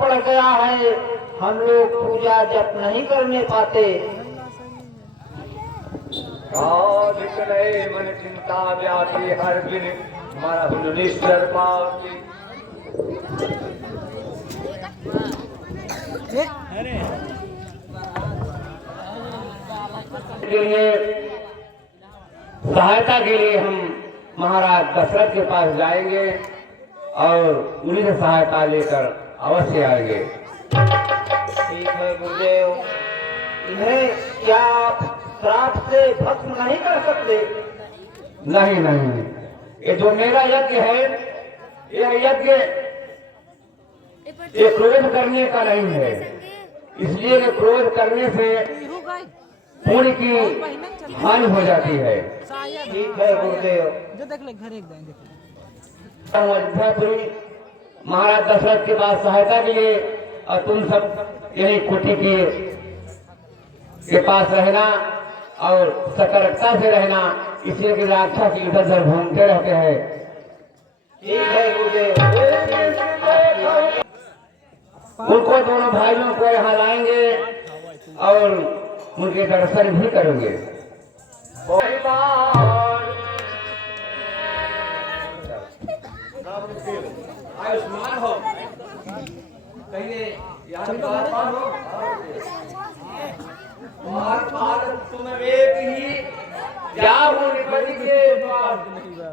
पड़ गया है, हम लोग पूजा जप नहीं करने पाते। मन चिंता व्यापी हर दिन मरहुल निश्चर पाती। के लिए सहायता के लिए हम महाराज दशरथ के पास जाएंगे और उन्हीं से सहायता लेकर अवश्य आएंगे। ठीक है गुरुदेव, इन्हें क्या श्राप से भस्म नहीं कर सकते? नहीं नहीं, ये जो मेरा यज्ञ है, यह यज्ञ ये क्रोध करने का नहीं है, इसलिए कि क्रोध करने से पुण्य की हानि हो जाती है। ठीक है गुरुदेव, जो देख ले घर एक देख अयोध्यापुरी महाराज दशरथ के पास सहायता के लिए, और तुम सब यही कुटी के पास रहना और सतर्कता से रहना, इसलिए कि राक्षस इधर उधर घूमते रहते हैं। ठीक है गुरुदेव, उनको दोनों भाइयों को यहाँ लाएंगे और उनके दर्शन भी करेंगे। आयुष्मान हो, कहिए तुम एक ही जाओ निपति के पास,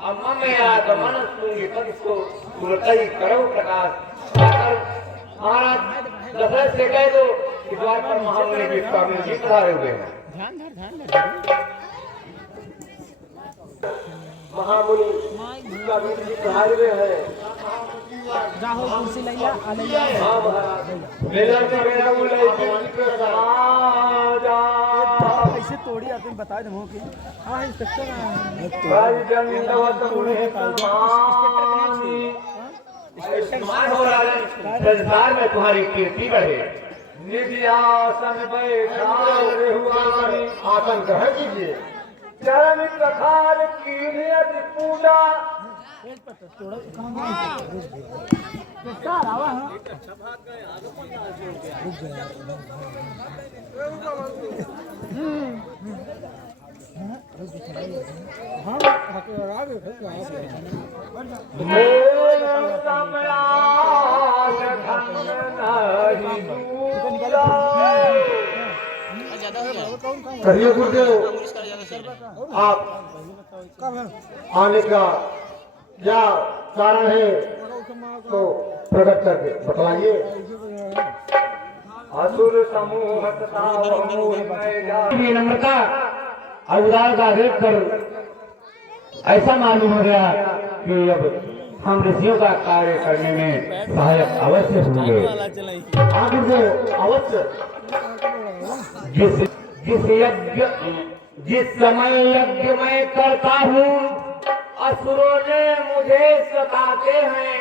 अम्मा में आगमन सुनगी पद को तुरंत ही करो प्रकाश। महाराज दशरथ से कह दो कि द्वार पर महामुनि विश्वामित्र जी पधारे हुए हैं। महामुनि विश्वामित्र जी पधारे हुए हैं। राहुल कुर्सी लैया आलैया। हाँ महाराज, मेरा से मेरा बोले ऐसे तोड़ी आते बता दे कि हाँ इंस्पेक्टर मान हो रहा है, संसार में तुम्हारी कीर्ति बढ़े। निधि आसन बैठाए हुआ आसन ग्रहण कीजिए। चरण कखार की नियत पूजा। करिए गुरुदेव, आप आने का क्या कारण है तो प्रकट करके बतलाइए। असुर समूह नम्रता और उदारता देख कर ऐसा मालूम हो गया कि अब हम ऋषियों का कार्य करने में सहायक अवश्य होंगे। आगे से अवश्य जिस समय यज्ञ मैं करता हूँ, असुरों ने मुझे सताते हैं।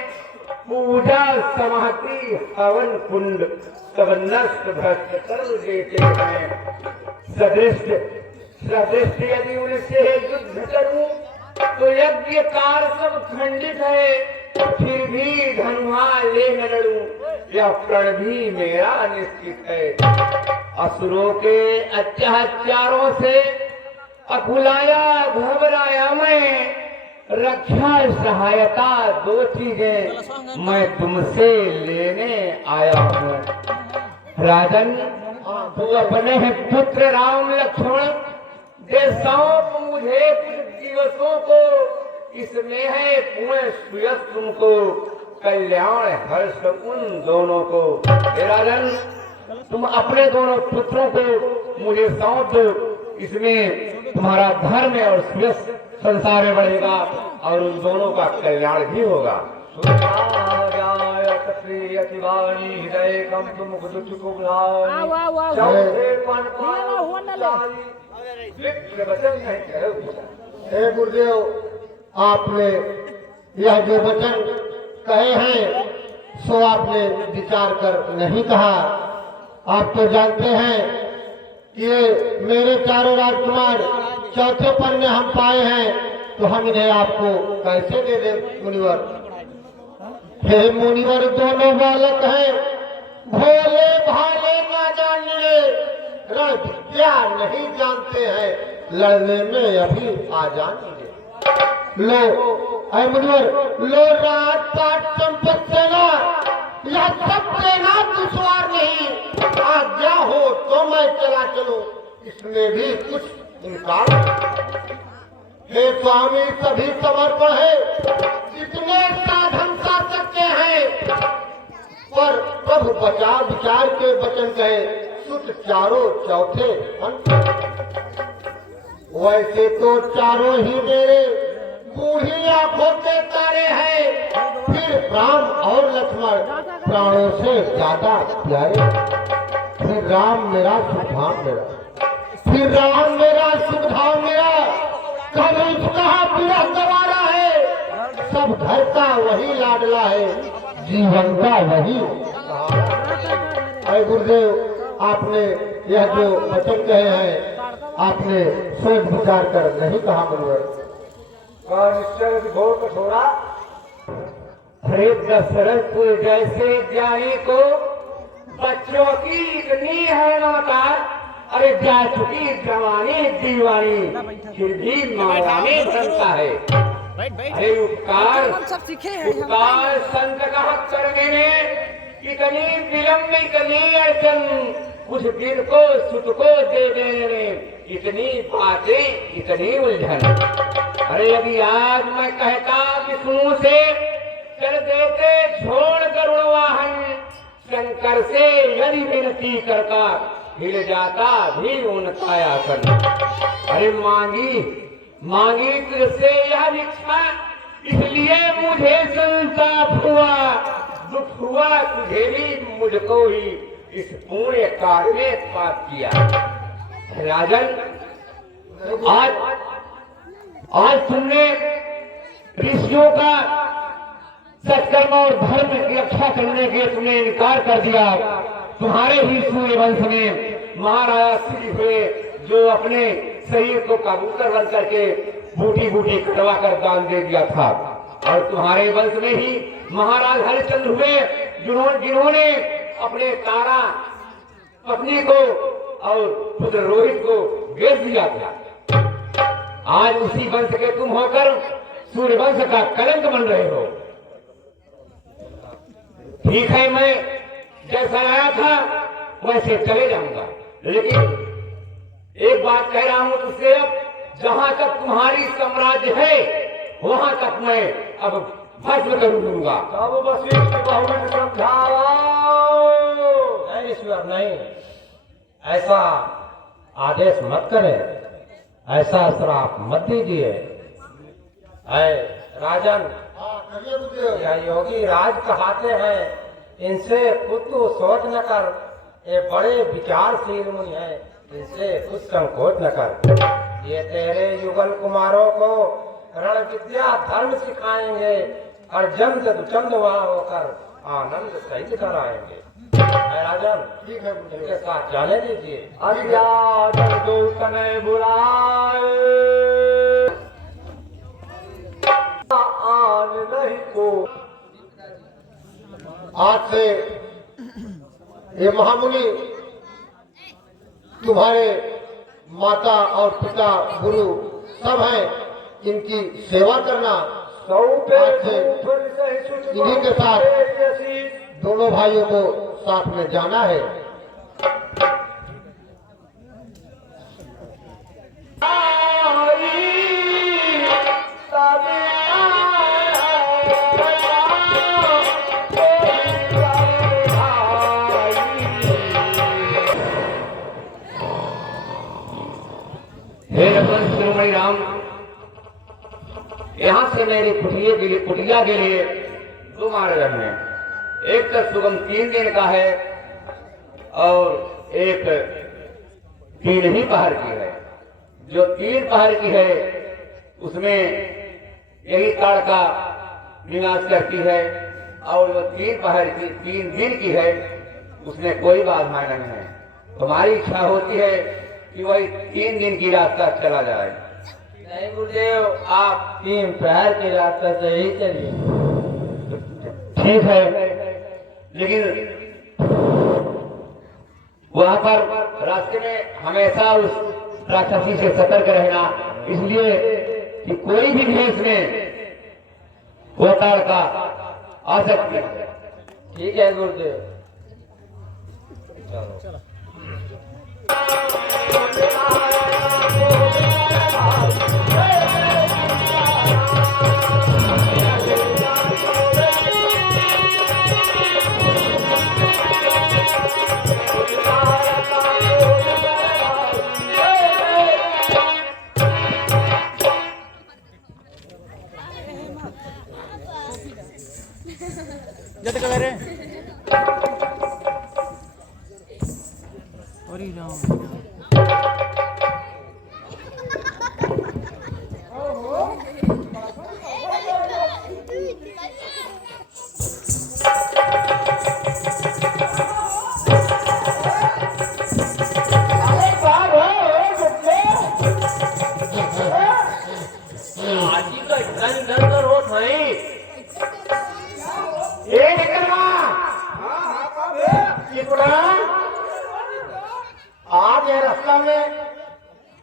पूजा समाधि हवन कुंड सब नष्ट भ्रष्ट कर देते हैं। सदृष्ट यदि उनसे युद्ध करूं तो यज्ञ कार सब खंडित है, फिर भी धनुहा ले न लड़ूं, यह प्रण भी मेरा निश्चित है। असुरों के अत्याचारों से अकुलाया घबराया मैं, रक्षा सहायता दो चीजें मैं तुमसे लेने आया हूँ। राजन, तू अपने पुत्र राम लक्ष्मण दे सौंप मुझे कुछ दिवसों को, इसमें है पुण्य सुयस तुमको, कल्याण हर्ष उन दोनों को। हे राजन, तुम अपने दोनों पुत्रों को मुझे सौंप दो, इसमें तुम्हारा धर्म और सुयस संसार में बढ़ेगा और उन दोनों का कल्याण भी होगा। हे गुरुदेव, आपने यह जो वचन कहे हैं सो आपने विचार कर नहीं कहा। आप तो जानते हैं कि ये मेरे चारों राजकुमार चौथे पन्ने हम पाए हैं, तो हम इन्हें आपको कैसे दे दे मुनिवर? हे मुनिवर, दोनों बालक हैं, भोले भाले ना जानिए, रण विद्या नहीं जानते हैं, लड़ने में अभी आ जाएंगे। लो ऐ मुनिवर, लो राजपाट संपत सेना, यह सब देना दुश्वार नहीं, आज्ञा हो तो मैं चला चलूं, इसमें भी कुछ इनकार नहीं। हे स्वामी सभी समर्पण है, जितने साधन सा सकते हैं, पर प्रभु बचा विचार के वचन कहे, सुत चारों चौथे अंत। वैसे तो चारों ही मेरे बूढ़ी आंखों के तारे हैं, फिर राम और लक्ष्मण प्राणों से ज्यादा प्यारे, फिर राम मेरा सुधाम मेरा, फिर राम मेरा सुधाम मेरा, कभी कहा पूरा गवारा है, सब घर का वही लाडला है, जीवन का वही सहारा। अरे गुरुदेव, आपने यह जो वचन कहे हैं, आपने सोच विचार कर नहीं कहा मुनिवर। निश्चय घोर कठोरा। अरे दशरथ जैसे ज्ञानी को बच्चों की इतनी है माता, अरे जा चुकी जवानी दीवानी, फिर भी माया में भरता है। अरे उपकार संत का हक करने में इतनी विलम्ब, इतनी अड़चन, कुछ दिन को सुत को दे देने में इतनी बातें, इतनी उलझन। अरे यदि आज मैं कहता विष्णु से चल देते छोड़ गरुड़ वाहन, शंकर से यदि विनती करता हिल जाता भी उनका आसन। अरे मांगी तुझसे यह भिक्षा, इसलिए मुझे संताप हुआ, दुख हुआ तुझे भी मुझको ही इस पूरे कार्य में पाप किया। राजन, आज तुमने ऋषियों का सत्कर्म और धर्म की रक्षा करने के तुमने इनकार कर दिया। तुम्हारे ही सूर्य वंश में महाराजा श्री हुए, जो अपने शरीर को कबूतर बन करके बूटी बूटी कटवा कर दान दे दिया था, और तुम्हारे वंश में ही महाराज हरिश्चंद्र हुए, जिन्होंने अपने तारा पत्नी को और पुत्र रोहित को बेच दिया था। आज उसी वंश के तुम होकर सूर्य वंश का कलंक बन रहे हो। ठीक है, मैं जैसा आया था वैसे चले जाऊंगा, लेकिन एक बात कह रहा हूं तुझसे, अब जहां तक तुम्हारी साम्राज्य है वहां तक मैं अब भस्म कर दूंगा। तब वशिष्ठ बहुमत समझाओ। नहीं ईश्वर, नहीं, ऐसा आदेश मत करें, ऐसा श्राप मत दीजिए। राजन, यह योगी राज कहते हैं, इनसे खुद तो सोच न कर, ये बड़े विचारशील मुनि हैं, इनसे कुछ संकोच न कर। ये तेरे युगल कुमारों को रण विद्या धर्म सिखाएंगे और जम चंद वहां होकर आनंद सहित कराएंगे। राजन, ठीक है, इनके साथ जाने दीजिए। अज्ञान दो तने बुलाए, आन नहीं को। आज से ये महामुनि तुम्हारे माता और पिता गुरु सब हैं, इनकी सेवा करना। आज से इन्हीं के साथ दोनों भाइयों को साथ में जाना है। हे रघुवंश शिरोमणि राम, यहाँ से मेरी कुटिया के लिए दो मार्ग हैं। एक तो सुगम 3 दिन का है और एक 3 ही पहर की है। जो 3 पहर की है उसमें यही ताड़का निवास करती है, और जो 3 पहर की 3 दिन की है उसमें कोई बाधा नहीं है। तुम्हारी इच्छा होती है कि वही 3 दिन की रास्ता चला जाए। नहीं गुरुदेव, आप 3 पहर की रास्ता से ही चलिए। ठीक है, लेकिन वहां पर रास्ते में हमेशा उस राक्षसी से सतर्क रहना, इसलिए कि कोई भी भेष में वो ताड़का आ सकती है। ठीक है गुरुदेव। जब तक रहे और ही जाऊं आज ये रास्ता में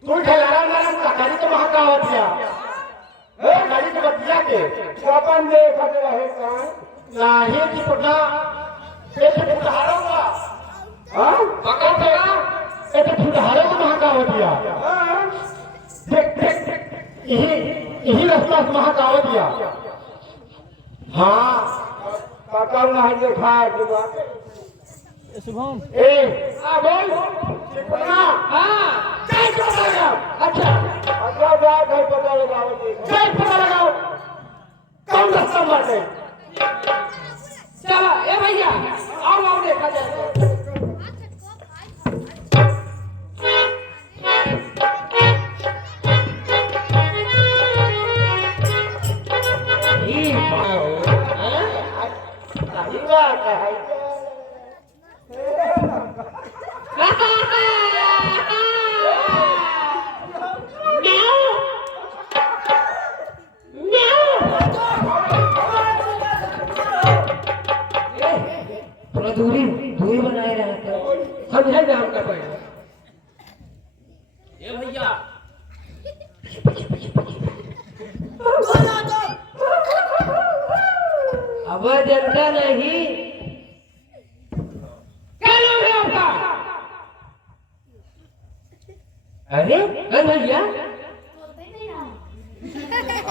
तू ठहरा ना गाड़ी तो वहां का होतिया गाड़ी तो बतिया के अपन देखा रहे नहीं कि पटना ऐसे फुटहारूंगा हां पकड़ देगा ऐसे फुटहारूंगा वहां का होतिया देख देख यही रास्ता से वहां का होतिया हाँ पकड़ ना देखा शुभम ए आ बोल हां कहीं पता लगाओ अच्छा अच्छा बात है पता लगाओ कहीं पता लगाओ कौन रास्ता मारते चला ए भैया आओ देखा जाए। सही बात है थोड़ा दूरी दूरी बनाए रहते समझे जाम का पड़ेगा। ये भैया अब जनता नहीं, क्या नाम है आपका? अरे भैया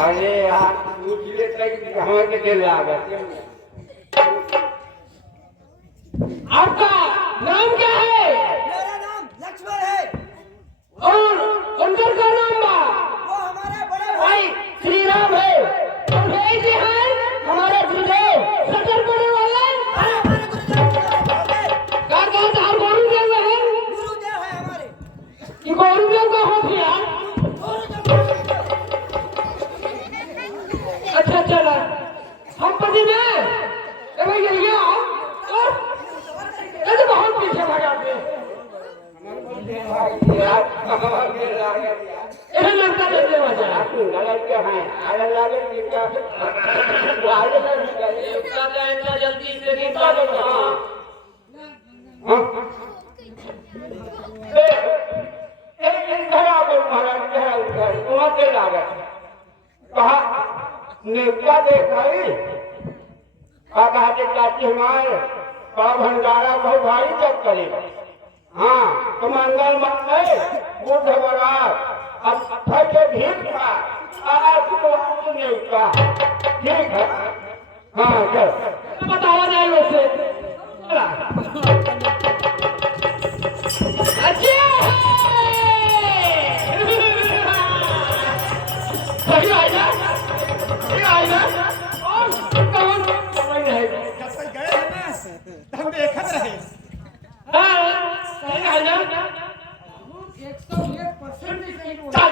अरे यार पूछ लेते कि कहाँ के दिल आ गए आपका नाम क्या है? मेरा नाम लक्ष्मण है और उनका का नाम बा? वो हमारे बड़े भाई श्री राम है और भाई जी है हमारे गुरुदेव सतर पड़ने वाले हमारे गुरुदेव है गुरुदेव है हमारे कि गुरुदेव का हो गया। अच्छा चला हम पति में ए भैया ये आओ ये तो बहुत पीछे भगाते ये लगता है मजा क्या है अरे लागे इतना जल्दी से निकला नेता देखाई कहा चाची हमारे बड़ा भंडारा बहुत भारी जब करेगा हाँ तो मंगल मत है बुद्ध बरात अब फटे भीख का आज तो नेता ठीक है हाँ चल बताया जाए वैसे अच्छा सही आएगा और कौन समझ रहेगा जब तक गए हैं ना हम देखत रहे हाँ सही आएगा 101% सही बोले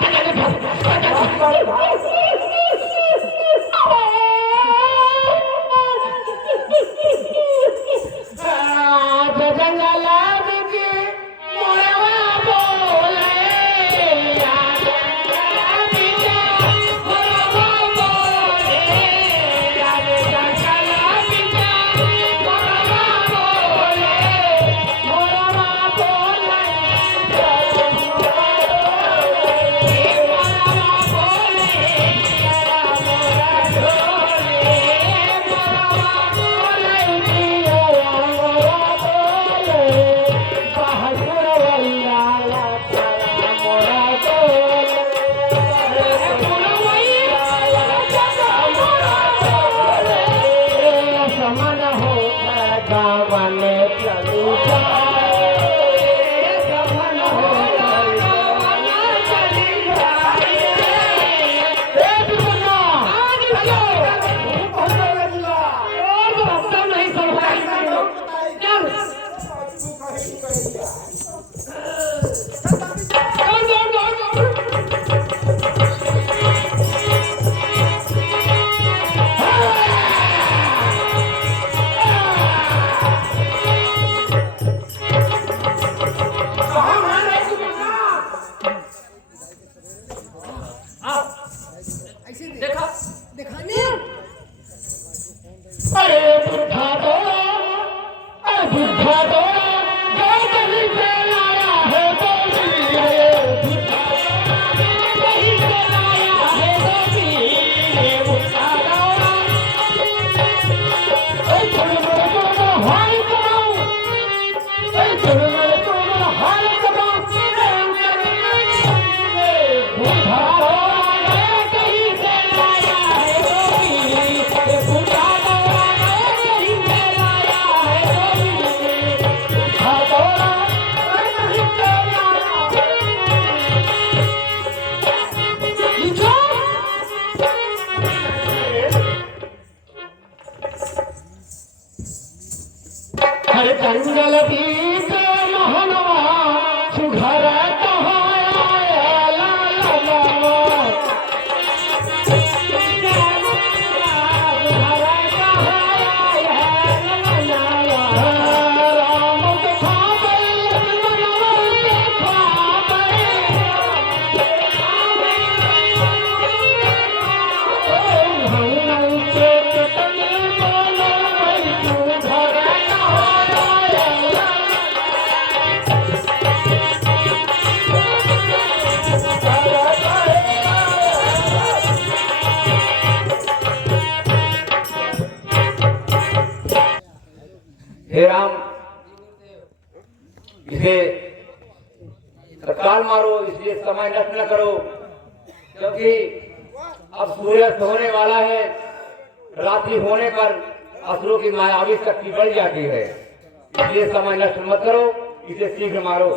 जंगल बीच मोहनवा सुघर कहाया ला ला ला राम कथा हे राम, इसे तत्काल मारो, इसलिए समय नष्ट न करो, क्योंकि अब सूर्य होने वाला है। रात्रि होने पर असुरों की मायावी शक्ति बढ़ जाती है, इसलिए समय नष्ट मत करो, इसे शीघ्र मारो।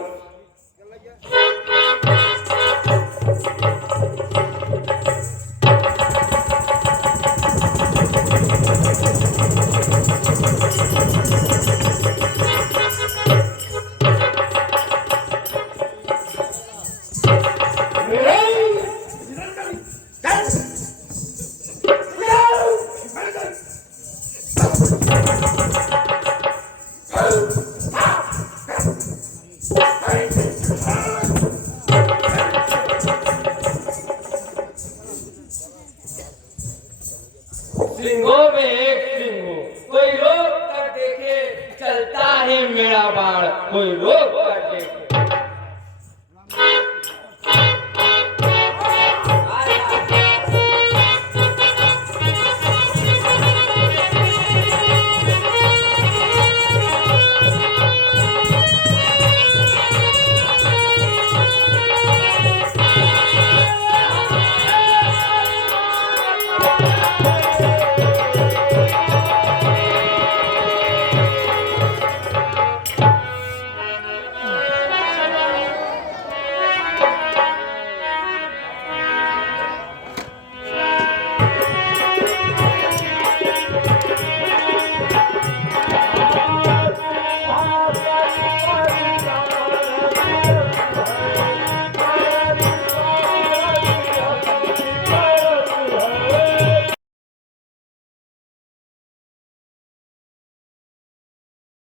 सिंहों में एक सिंह, कोई रोक कर देखे, चलता है मेरा बाण, कोई रोक कर देखे।